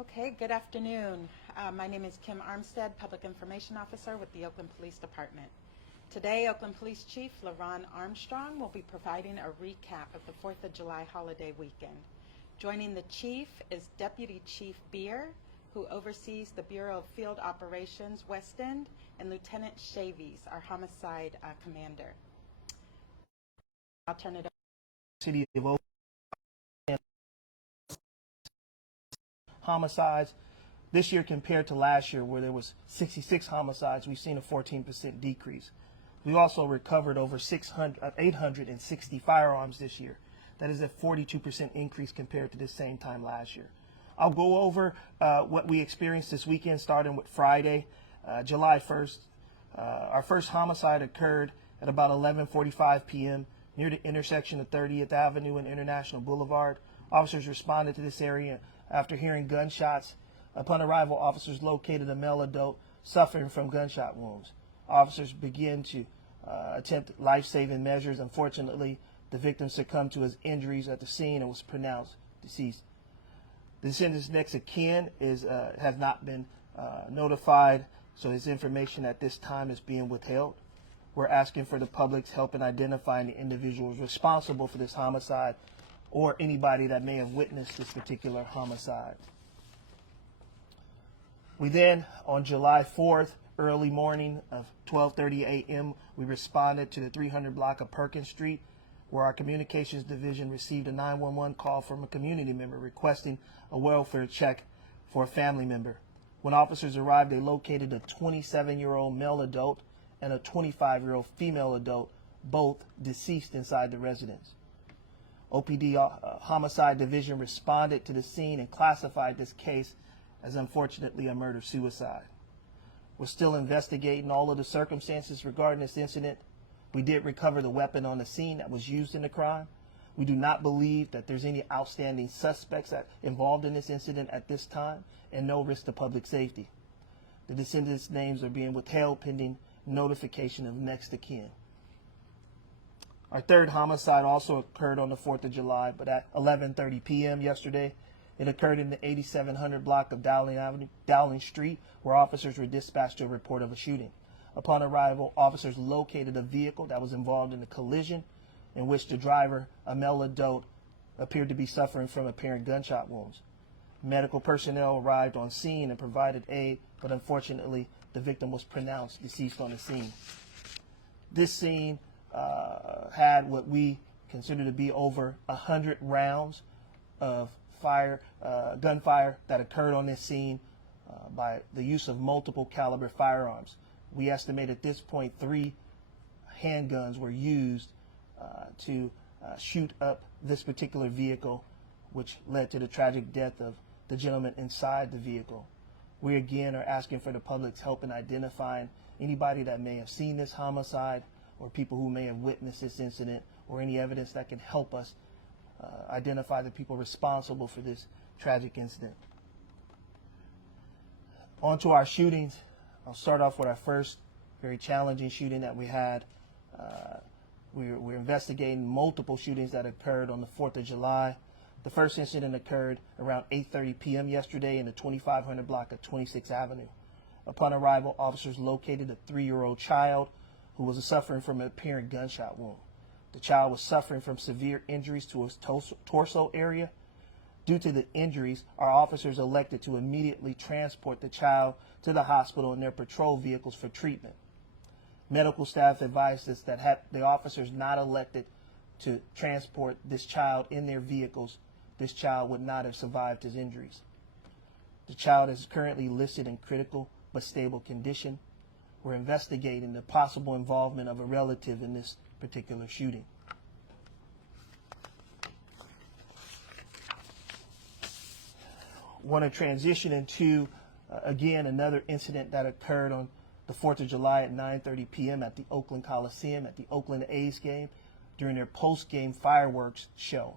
Okay, good afternoon. My name is Kim Armstead, Public Information Officer with the Oakland Police Department. Today, Oakland Police Chief LaRon Armstrong will be providing a recap of the 4th of July holiday weekend. Joining the Chief is Deputy Chief Beer, who oversees the Bureau of Field Operations West End, and Lieutenant Shavies, our Homicide Commander. I'll turn it over. City of Oakland homicides this year compared to last year, where there was 66 homicides, we've seen a 14% decrease. We also recovered over 860 firearms this year. That is a 42% increase compared to the same time last year. I'll go over what we experienced this weekend, starting with Friday, July 1st. Our first homicide occurred at about 11:45 p.m. near the intersection of 30th Avenue and International Boulevard. Officers responded to this area after hearing gunshots. Upon arrival, officers located a male adult suffering from gunshot wounds. Officers began to attempt life-saving measures. Unfortunately, the victim succumbed to his injuries at the scene and was pronounced deceased. The descendant's next of kin has not been notified, so his information at this time is being withheld. We're asking for the public's help in identifying the individuals responsible for this homicide or anybody that may have witnessed this particular homicide. We then, on July 4th, early morning of 12:30 a.m., we responded to the 300 block of Perkins Street, where our Communications Division received a 911 call from a community member requesting a welfare check for a family member. When officers arrived, they located a 27-year-old male adult and a 25-year-old female adult, both deceased inside the residence. OPD Homicide Division responded to the scene and classified this case as unfortunately a murder-suicide. We're still investigating all of the circumstances regarding this incident. We did recover the weapon on the scene that was used in the crime. We do not believe that there's any outstanding suspects involved in this incident at this time, and no risk to public safety. The descendants' names are being withheld pending notification of next of kin. Our third homicide also occurred on the 4th of July, but at 11:30 p.m. yesterday. It occurred in the 8700 block of Dowling Street, where officers were dispatched to a report of a shooting. Upon arrival, officers located a vehicle that was involved in a collision in which the driver, a male adult, appeared to be suffering from apparent gunshot wounds. Medical personnel arrived on scene and provided aid, but unfortunately, the victim was pronounced deceased on the scene. This scene had what we consider to be over 100 rounds of gunfire that occurred on this scene by the use of multiple caliber firearms. We estimate at this point 3 handguns were used to shoot up this particular vehicle, which led to the tragic death of the gentleman inside the vehicle. We again are asking for the public's help in identifying anybody that may have seen this homicide or people who may have witnessed this incident, or any evidence that can help us identify the people responsible for this tragic incident. On to our shootings. I'll start off with our first very challenging shooting that we had. We're investigating multiple shootings that occurred on the 4th of July. The first incident occurred around 8:30 p.m. yesterday in the 2500 block of 26th Avenue. Upon arrival, officers located a 3-year-old child who was suffering from an apparent gunshot wound. The child was suffering from severe injuries to his torso area. Due to the injuries, our officers elected to immediately transport the child to the hospital in their patrol vehicles for treatment. Medical staff advised us that had the officers not elected to transport this child in their vehicles, this child would not have survived his injuries. The child is currently listed in critical but stable condition. We're investigating the possible involvement of a relative in this particular shooting. Want to transition into, again, another incident that occurred on the 4th of July at 9:30 p.m. at the Oakland Coliseum at the Oakland A's game during their post-game fireworks show.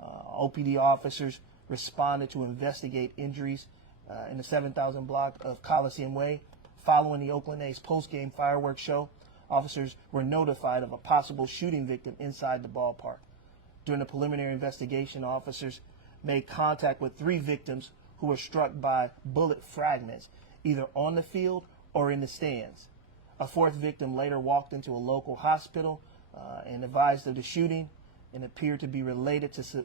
OPD officers responded to investigate injuries in the 7,000 block of Coliseum Way. Following the Oakland A's post-game fireworks show, officers were notified of a possible shooting victim inside the ballpark. During the preliminary investigation, officers made contact with 3 victims who were struck by bullet fragments, either on the field or in the stands. A fourth victim later walked into a local hospital and advised of the shooting and appeared to be related to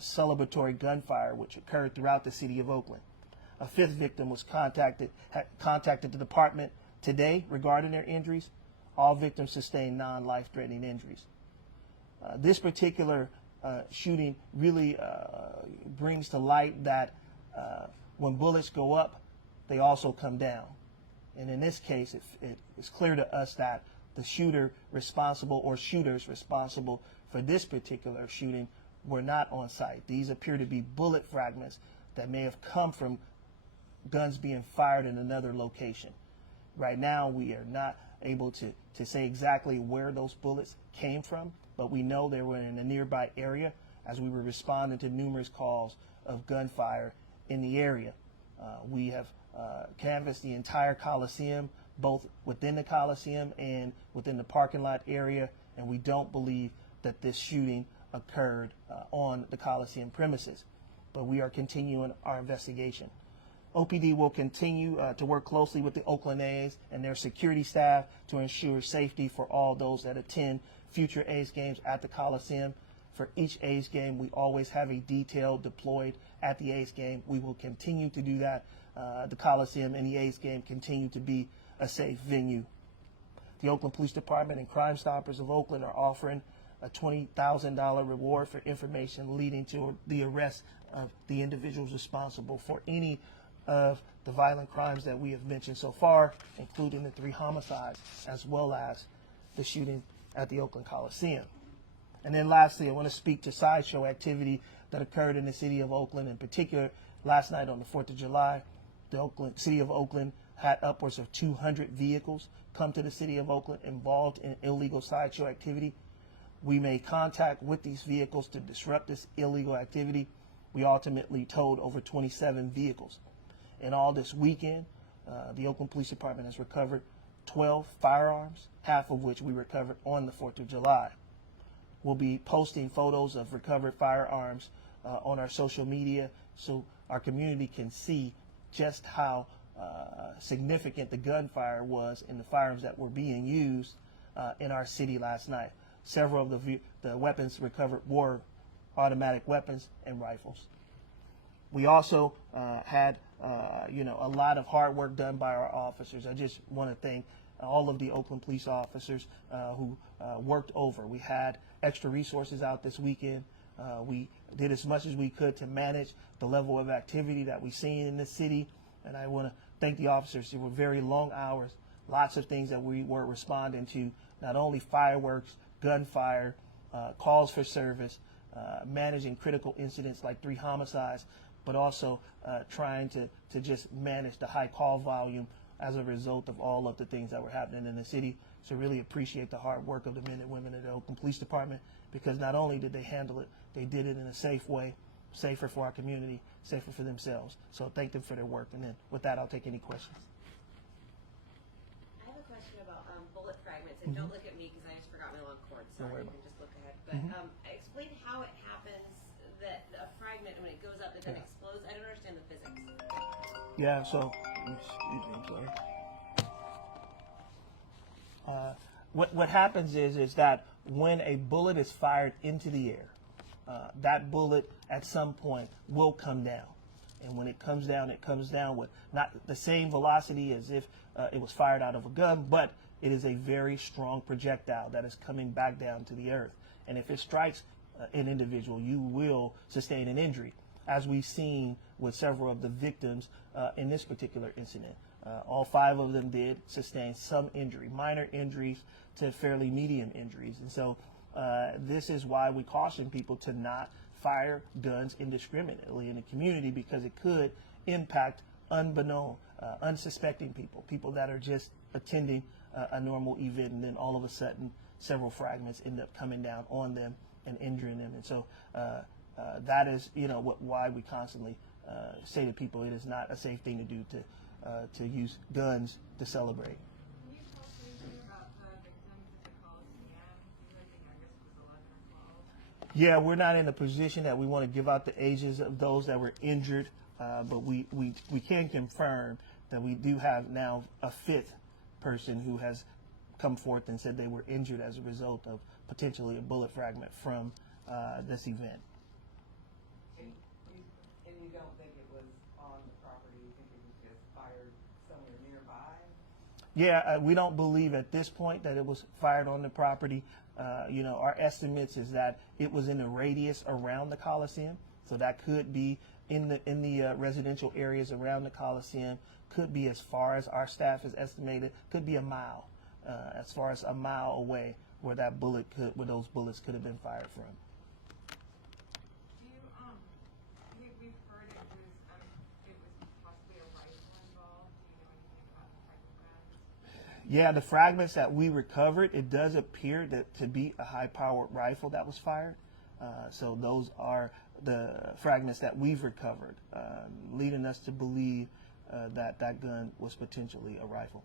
celebratory gunfire, which occurred throughout the city of Oakland. A fifth victim was contacted the department today regarding their injuries. All victims sustained non-life-threatening injuries. This particular shooting really brings to light that when bullets go up, they also come down. And in this case, it's clear to us that the shooter responsible or shooters responsible for this particular shooting were not on site. These appear to be bullet fragments that may have come from guns being fired in another location. Right now, we are not able to say exactly where those bullets came from, but we know they were in a nearby area as we were responding to numerous calls of gunfire in the area. We have canvassed the entire Coliseum, both within the Coliseum and within the parking lot area, and we don't believe that this shooting occurred on the Coliseum premises. But we are continuing our investigation. OPD will continue to work closely with the Oakland A's and their security staff to ensure safety for all those that attend future A's games at the Coliseum. For each A's game, we always have a detail deployed at the A's game. We will continue to do that. The Coliseum and the A's game continue to be a safe venue. The Oakland Police Department and Crime Stoppers of Oakland are offering a $20,000 reward for information leading to the arrest of the individuals responsible for any of the violent crimes that we have mentioned so far, including the 3 homicides, as well as the shooting at the Oakland Coliseum. And then lastly, I want to speak to sideshow activity that occurred in the city of Oakland. In particular, last night on the 4th of July, the city of Oakland had upwards of 200 vehicles come to the city of Oakland involved in illegal sideshow activity. We made contact with these vehicles to disrupt this illegal activity. We ultimately towed over 27 vehicles. In all this weekend, the Oakland Police Department has recovered 12 firearms, half of which we recovered on the 4th of July. We'll be posting photos of recovered firearms on our social media so our community can see just how significant the gunfire was in the firearms that were being used in our city last night. Several of the weapons recovered were automatic weapons and rifles. We also had a lot of hard work done by our officers. I just want to thank all of the Oakland police officers who worked over. We had extra resources out this weekend. We did as much as we could to manage the level of activity that we've seen in the city. And I want to thank the officers. There were very long hours, lots of things that we were responding to, not only fireworks, gunfire, calls for service, managing critical incidents like 3 homicides, but also trying to just manage the high call volume as a result of all of the things that were happening in the city. So really appreciate the hard work of the men and women at the Oakland Police Department, because not only did they handle it, they did it in a safe way, safer for our community, safer for themselves. So thank them for their work. And then with that, I'll take any questions. I have a question about bullet fragments, and don't look at me because I just forgot my long cord, so Don't worry you about can just look ahead. But explain how it happens that a fragment, when it goes up, it then explodes. I don't understand the physics. Yeah, so, excuse me, sorry. What happens is that when a bullet is fired into the air, that bullet at some point will come down. And when it comes down with not the same velocity as if it was fired out of a gun, but it is a very strong projectile that is coming back down to the earth. And if it strikes an individual, you will sustain an injury, as we've seen with several of the victims in this particular incident. All 5 of them did sustain some injury, minor injuries to fairly medium injuries. And so this is why we caution people to not fire guns indiscriminately in the community, because it could impact unbeknown, unsuspecting people that are just attending a normal event, and then all of a sudden several fragments end up coming down on them and injuring them. And so that is, why we constantly say to people it is not a safe thing to do to use guns to celebrate. Can you talk briefly about the victims at the Coliseum? I think I guess it was 11 or 12. Yeah, we're not in a position that we want to give out the ages of those that were injured but we can confirm that we do have now a fifth person who has come forth and said they were injured as a result of potentially a bullet fragment from this event. And you don't think it was on the property, you think it was just fired somewhere nearby? Yeah, we don't believe at this point that it was fired on the property. Our estimates is that it was in the radius around the Coliseum, so that could be in the residential areas around the Coliseum, could be as far as our staff has estimated, could be a mile, as far as a mile away where where those bullets could have been fired from. Do you, we've heard it was possibly a rifle involved. Do you know anything about the type of guns? Yeah, the fragments that we recovered, it does appear to be a high-powered rifle that was fired. So those are the fragments that we've recovered, leading us to believe that gun was potentially a rifle.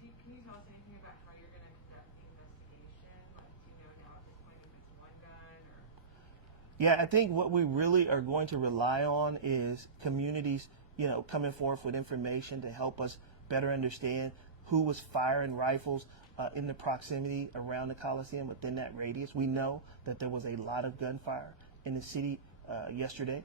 Can you tell us anything about how you're going to conduct the investigation? Like, do you know now at this point if it's one gun or? Yeah, I think what we really are going to rely on is communities, coming forth with information to help us better understand who was firing rifles in the proximity around the Coliseum within that radius. We know that there was a lot of gunfire in the city yesterday,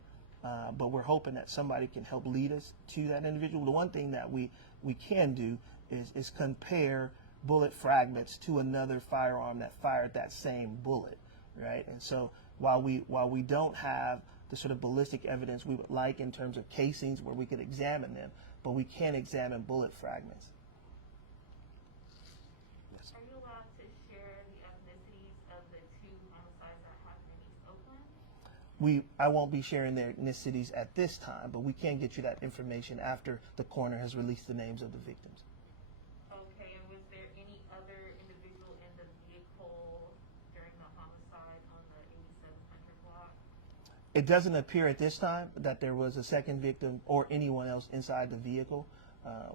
but we're hoping that somebody can help lead us to that individual. The one thing that we can do is compare bullet fragments to another firearm that fired that same bullet, right? And so while we don't have the sort of ballistic evidence we would like in terms of casings where we could examine them, but we can examine bullet fragments. Yes. Are you allowed to share the ethnicities of the two homicides that happened in East Oakland? I won't be sharing their ethnicities at this time, but we can get you that information after the coroner has released the names of the victims. Okay, and was there any other individual in the vehicle during the homicide on the 8700 block? It doesn't appear at this time that there was a second victim or anyone else inside the vehicle.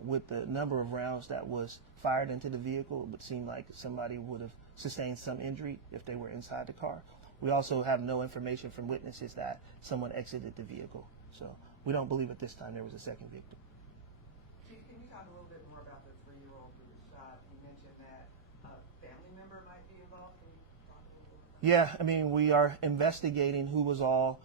With the number of rounds that was fired into the vehicle, it would seem like somebody would have sustained some injury if they were inside the car. We also have no information from witnesses that someone exited the vehicle. So we don't believe at this time there was a second victim. Chief, can you talk a little bit more about the 3-year-old who was shot? You mentioned that a family member might be involved. Can you talk a little bit about that? Yeah, I mean, we are investigating who was all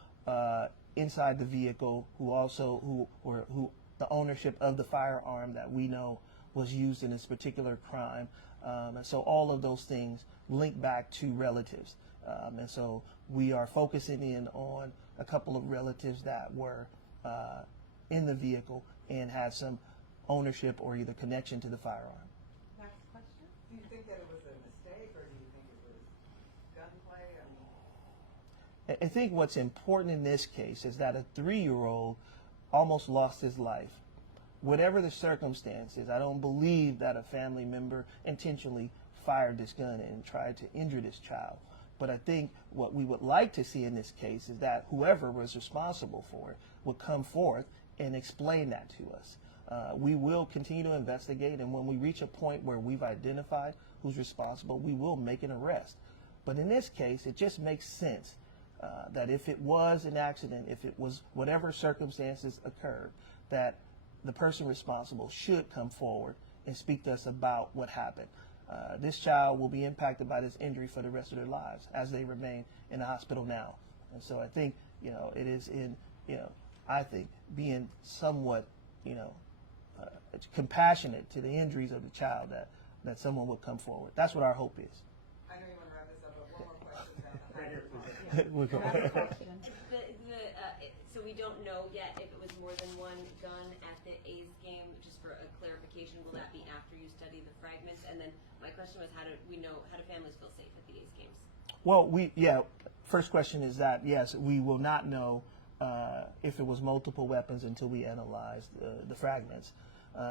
inside the vehicle, who the ownership of the firearm that we know was used in this particular crime. And so all of those things link back to relatives. And so we are focusing in on a couple of relatives that were in the vehicle and had some ownership or either connection to the firearm. Next question. Do you think that it was a mistake or do you think it was gunplay? I think what's important in this case is that a 3-year-old almost lost his life. Whatever the circumstances, I don't believe that a family member intentionally fired this gun and tried to injure this child. But I think what we would like to see in this case is that whoever was responsible for it would come forth and explain that to us. We will continue to investigate, and when we reach a point where we've identified who's responsible, we will make an arrest. But in this case, it just makes sense that if it was an accident, if it was whatever circumstances occurred, that the person responsible should come forward and speak to us about what happened. This child will be impacted by this injury for the rest of their lives as they remain in the hospital now. And so I think, it is in, I think being somewhat, compassionate to the injuries of the child that someone would come forward. That's what our hope is. I know you want to wrap this up, but one more question about We'll go. So we don't know yet if it was more than one gun at the A's game. Just for a clarification, will that be after you study the fragments? And then my question was, how do families feel safe at the A's games? Well, first question is that, yes, we will not know if it was multiple weapons until we analyze the fragments.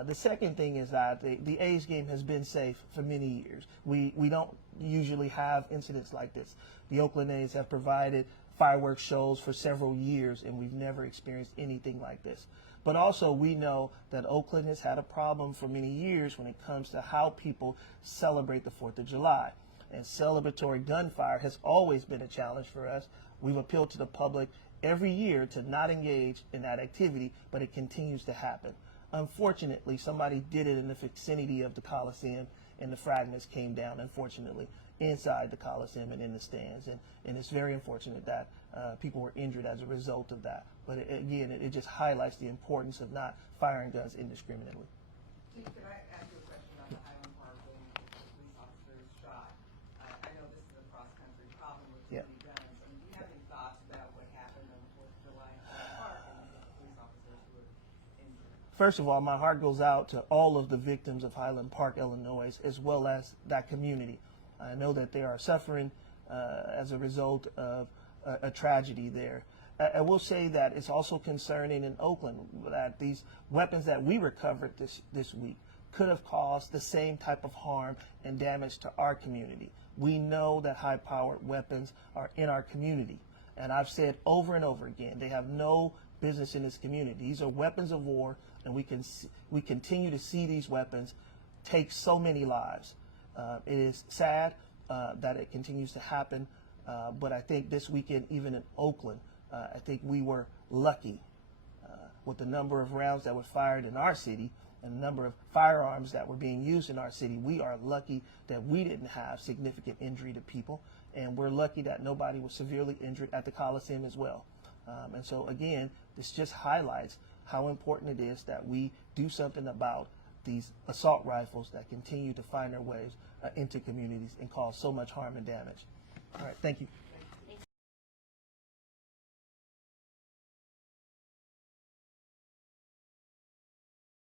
The second thing is that the A's game has been safe for many years. We don't usually have incidents like this. The Oakland A's have provided fireworks shows for several years, and we've never experienced anything like this. But also we know that Oakland has had a problem for many years when it comes to how people celebrate the 4th of July. and celebratory gunfire has always been a challenge for us. We've appealed to the public every year to not engage in that activity, but it continues to happen. Unfortunately, somebody did it in the vicinity of the Coliseum, and the fragments came down, unfortunately, inside the Coliseum and in the stands. And it's very unfortunate that people were injured as a result of that. But again, it just highlights the importance of not firing guns indiscriminately. Chief, can I ask you a question about the Highland Park building that the police officers shot? I know this is a cross-country problem with too many guns. I mean, do you have any thoughts about what happened on the 4th of July in Highland Park and the police officers who were injured? First of all, my heart goes out to all of the victims of Highland Park, Illinois, as well as that community. I know that they are suffering as a result of a tragedy there. I will say that it's also concerning in Oakland that these weapons that we recovered this week could have caused the same type of harm and damage to our community. We know that high-powered weapons are in our community, and I've said over and over again, they have no business in this community. These are weapons of war, and we continue to see these weapons take so many lives. It is sad that it continues to happen, but I think this weekend, even in Oakland, I think we were lucky with the number of rounds that were fired in our city and the number of firearms that were being used in our city. We are lucky that we didn't have significant injury to people, and we're lucky that nobody was severely injured at the Coliseum as well. And so again, this just highlights how important it is that we do something about these assault rifles that continue to find their ways into communities and cause so much harm and damage. All right, thank you.